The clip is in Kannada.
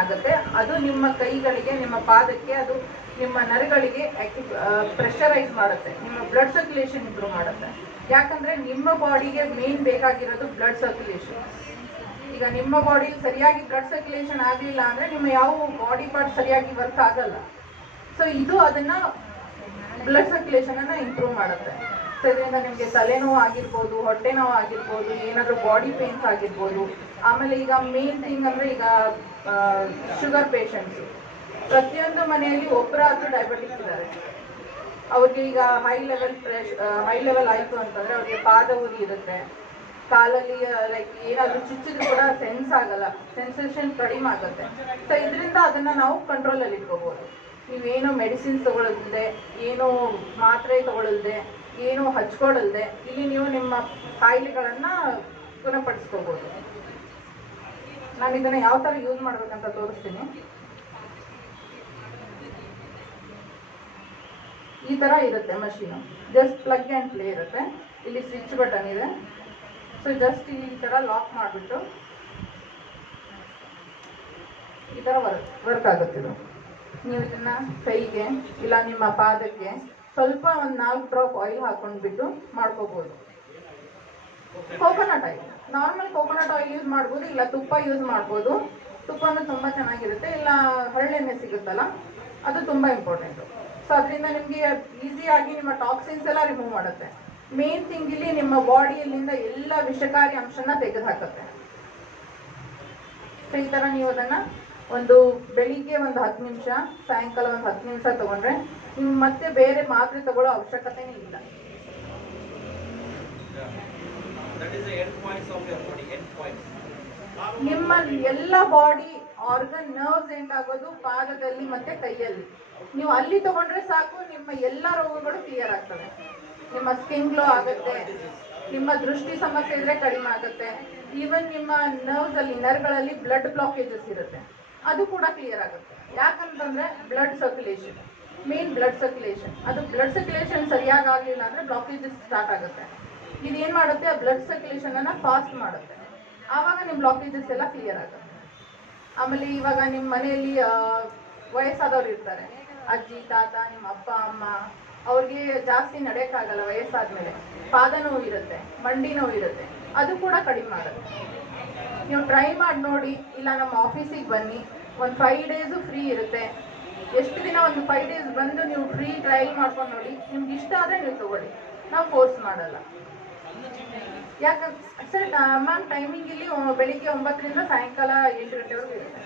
ಆಗುತ್ತೆ. ಅದು ನಿಮ್ಮ ಕೈಗಳಿಗೆ, ನಿಮ್ಮ ಪಾದಕ್ಕೆ, ಅದು ನಿಮ್ಮ ನರಗಳಿಗೆ ಪ್ರೆಷರೈಸ್ ಮಾಡುತ್ತೆ, ನಿಮ್ಮ ಬ್ಲಡ್ ಸರ್ಕ್ಯುಲೇಷನ್ ಇಂಪ್ರೂವ್ ಮಾಡುತ್ತೆ. ಯಾಕಂದ್ರೆ ನಿಮ್ಮ ಬಾಡಿಗೆ ಮೇನ್ ಬೇಕಾಗಿರೋದು ಬ್ಲಡ್ ಸರ್ಕ್ಯುಲೇಷನ್. ಈಗ ನಿಮ್ಮ ಬಾಡಿ ಸರಿಯಾಗಿ ಬ್ಲಡ್ ಸರ್ಕ್ಯುಲೇಷನ್ ಆಗಲಿಲ್ಲ ಅಂದ್ರೆ ನಿಮ್ಮ ಯಾವ ಬಾಡಿ ಪಾರ್ಟ್ ಸರಿಯಾಗಿ ವರ್ಕ್ ಆಗಲ್ಲ. ಸೊ ಇದು ಅದನ್ನ ಬ್ಲಡ್ ಸರ್ಕ್ಯುಲೇಷನ್ ಅನ್ನ ಇಂಪ್ರೂವ್ ಮಾಡುತ್ತೆ. ಸೊ ಇದರಿಂದ ನಿಮಗೆ ತಲೆನೋವು ಆಗಿರ್ಬೋದು, ಹೊಟ್ಟೆ ನೋವು ಆಗಿರ್ಬೋದು, ಏನಾದರೂ ಬಾಡಿ ಪೇನ್ಸ್ ಆಗಿರ್ಬೋದು. ಆಮೇಲೆ ಈಗ ಮೇನ್ ಥಿಂಗ್ ಅಂದ್ರೆ ಈಗ ಶುಗರ್ ಪೇಷಂಟ್ಸ್, ಪ್ರತಿಯೊಂದು ಮನೆಯಲ್ಲಿ ಒಬ್ಬರಾದ್ರೂ ಡಯಾಬಿಟಿಸ್ ಇದ್ದಾರೆ. ಅವ್ರಿಗೆ ಈಗ ಹೈ ಲೆವೆಲ್ ಆಯಿತು ಅಂತಂದ್ರೆ ಅವ್ರಿಗೆ ಪಾದ ಉರಿ ಇರುತ್ತೆ, ಕಾಲಲ್ಲಿ ಲೈಕ್ ಏನಾದರೂ ಚುಚ್ಚಿದ್ರು ಕೂಡ ಸೆನ್ಸ್ ಆಗಲ್ಲ, ಸೆನ್ಸೇಷನ್ ಕಡಿಮೆ ಆಗುತ್ತೆ. ಸೊ ಇದರಿಂದ ಅದನ್ನ ನಾವು ಕಂಟ್ರೋಲಲ್ಲಿ ಇಟ್ಕೋಬಹುದು. ನೀವೇನು ಮೆಡಿಸಿನ್ಸ್ ತಗೊಳ್ಳದೆ, ಏನು ಮಾತ್ರೆ ತಗೊಳ್ಳದೆ, ಏನು ಹಚ್ಕೊಳ್ಳದೆ ಇಲ್ಲಿ ನೀವು ನಿಮ್ಮ ಕಾಯಿಲೆಗಳನ್ನ ಗುಣಪಡಿಸ್ಕೋಬಹುದು. ನಾನು ಇದನ್ನ ಯಾವ ತರ ಯೂಸ್ ಮಾಡ್ಬೇಕಂತ ತೋರಿಸ್ತೀನಿ. ಈ ತರ ಇರುತ್ತೆ machine, just plug and play ಇರುತ್ತೆ. ಇಲ್ಲಿ ಸ್ವಿಚ್ ಬಟನ್ ಇದೆ. ಸೊ ಜಸ್ಟ್ ಈ ತರ ಲಾಕ್ ಮಾಡಿಬಿಟ್ಟು ಈ ತರ ವರ್ಕ್ ಆಗುತ್ತೆ ಇದು. ನೀವು ಇದನ್ನ ಕೈಗೆ ಇಲ್ಲ ನಿಮ್ಮ ಪಾದಕ್ಕೆ ಸ್ವಲ್ಪ ಒಂದು 4 ಡ್ರಾಪ್ ಆಯಿಲ್ ಹಾಕೊಂಡ್ಬಿಟ್ಟು ಮಾಡ್ಕೋಬಹುದು. Coconut oil, normal coconut oil use ಮಾಡ್ಬೋದು, ಇಲ್ಲ ತುಪ್ಪ ಯೂಸ್ ಮಾಡ್ಬೋದು. ತುಪ್ಪನೂ ತುಂಬಾ ಚೆನ್ನಾಗಿರುತ್ತೆ, ಇಲ್ಲ ಹರಳೆಣ್ಣೆ ಸಿಗುತ್ತಲ್ಲ ಅದು ತುಂಬಾ ಇಂಪಾರ್ಟೆಂಟು. ಸೊ ಅದರಿಂದ ನಿಮಗೆ ಈಸಿಯಾಗಿ ನಿಮ್ಮ ಟಾಕ್ಸಿನ್ಸ್ ಎಲ್ಲ ರಿಮೂವ್ ಮಾಡುತ್ತೆ. ಮೇನ್ ಥಿಂಗ್ ಇಲ್ಲಿ ನಿಮ್ಮ ಬಾಡಿಯಲ್ಲಿಂದ ಎಲ್ಲ ವಿಷಕಾರಿ ಅಂಶನ ತೆಗೆದುಹಾಕುತ್ತೆ. ಸೊ ಈ ತರ ನೀವು ಅದನ್ನ ಒಂದು ಬೆಳಿಗ್ಗೆ ಒಂದು 10 ನಿಮಿಷ, ಸಾಯಂಕಾಲ ಒಂದು 10 ನಿಮಿಷ ತಗೊಂಡ್ರೆ ನೀವು ಮತ್ತೆ ಬೇರೆ ಮಾತ್ರೆ ತಗೊಳ್ಳೋ ಅವಶ್ಯಕತೆನೇ ಇಲ್ಲ. ನಿಮ್ಮ ಎಲ್ಲ ಬಾಡಿ ಆರ್ಗನ್ ನರ್ವ್ಸ್ ಎಂಟಾಗೋದು ಪಾದದಲ್ಲಿ ಮತ್ತೆ ಕೈಯಲ್ಲಿ. ನೀವು ಅಲ್ಲಿ ತಗೊಂಡ್ರೆ ಸಾಕು, ನಿಮ್ಮ ಎಲ್ಲ ರೋಗಗಳು ಕ್ಲಿಯರ್ ಆಗ್ತವೆ. ನಿಮ್ಮ ಸ್ಕಿನ್ ಗ್ಲೋ ಆಗುತ್ತೆ, ನಿಮ್ಮ ದೃಷ್ಟಿ ಸಮಸ್ಯೆ ಇದ್ರೆ ಕಡಿಮೆ ಆಗುತ್ತೆ. ಈವನ್ ನಿಮ್ಮ ನರ್ವ್ಸ್ ಅಲ್ಲಿ, ನರ್ವ್ಗಳಲ್ಲಿ ಬ್ಲಡ್ ಬ್ಲಾಕೇಜಸ್ ಇರುತ್ತೆ, ಅದು ಕೂಡ ಕ್ಲಿಯರ್ ಆಗುತ್ತೆ. ಯಾಕಂತಂದ್ರೆ blood circulation, main blood circulation, ಅದು ಬ್ಲಡ್ ಸರ್ಕ್ಯುಲೇಷನ್ ಸರಿಯಾಗಿ ಆಗಲಿಲ್ಲ ಅಂದ್ರೆ ಬ್ಲಾಕೇಜಸ್ ಸ್ಟಾರ್ಟ್ ಆಗುತ್ತೆ. ಇದೇನ್ ಮಾಡುತ್ತೆ, ಆ ಬ್ಲಡ್ ಸರ್ಕ್ಯುಲೇಷನ್ ಅನ್ನ ಫಾಸ್ಟ್ ಮಾಡುತ್ತೆ. ಆವಾಗ ನಿಮ್ಮ ಬ್ಲಾಕೇಜಸ್ ಎಲ್ಲ ಕ್ಲಿಯರ್ ಆಗುತ್ತೆ. ಆಮೇಲೆ ಇವಾಗ ನಿಮ್ಮ ಮನೆಯಲ್ಲಿ ವಯಸ್ಸಾದವ್ರು ಇರ್ತಾರೆ, ಅಜ್ಜಿ ತಾತ, ನಿಮ್ಮ ಅಪ್ಪ ಅಮ್ಮ, ಅವ್ರಿಗೆ ಜಾಸ್ತಿ ನಡೆಯಕ್ಕಾಗಲ್ಲ ವಯಸ್ಸಾದ್ಮೇಲೆ, ಪಾದ ನೋವು ಇರುತ್ತೆ, ಮಂಡಿ ನೋವು ಇರುತ್ತೆ, ಅದು ಕೂಡ ಕಡಿಮೆ ಆಗುತ್ತೆ. ನೀವು ಟ್ರೈ ಮಾಡಿ ನೋಡಿ, ಇಲ್ಲ ನಮ್ಮ ಆಫೀಸಿಗೆ ಬನ್ನಿ, ಒಂದು 5 ಡೇಸು ಫ್ರೀ ಇರುತ್ತೆ. ಎಷ್ಟು ದಿನ ಒಂದು 5 ಡೇಸ್ ಬಂದು ನೀವು ಫ್ರೀ ಟ್ರಯಲ್ ಮಾಡ್ಕೊಂಡು ನೋಡಿ. ನಿಮ್ಗೆ ಇಷ್ಟ ಆದರೆ ನೀವು ತಗೊಳ್ಳಿ, ನಾವು ಫೋರ್ಸ್ ಮಾಡಲ್ಲ. ಯಾಕಂದ್ರೆ ಸರ್ ಮ್ಯಾಮ್ ಟೈಮಿಂಗ್ ಇಲ್ಲಿ ಬೆಳಿಗ್ಗೆ 9 ರಿಂದ ಸಾಯಂಕಾಲ 8 ಗಂಟೆವರೆಗೂ ಇರುತ್ತೆ.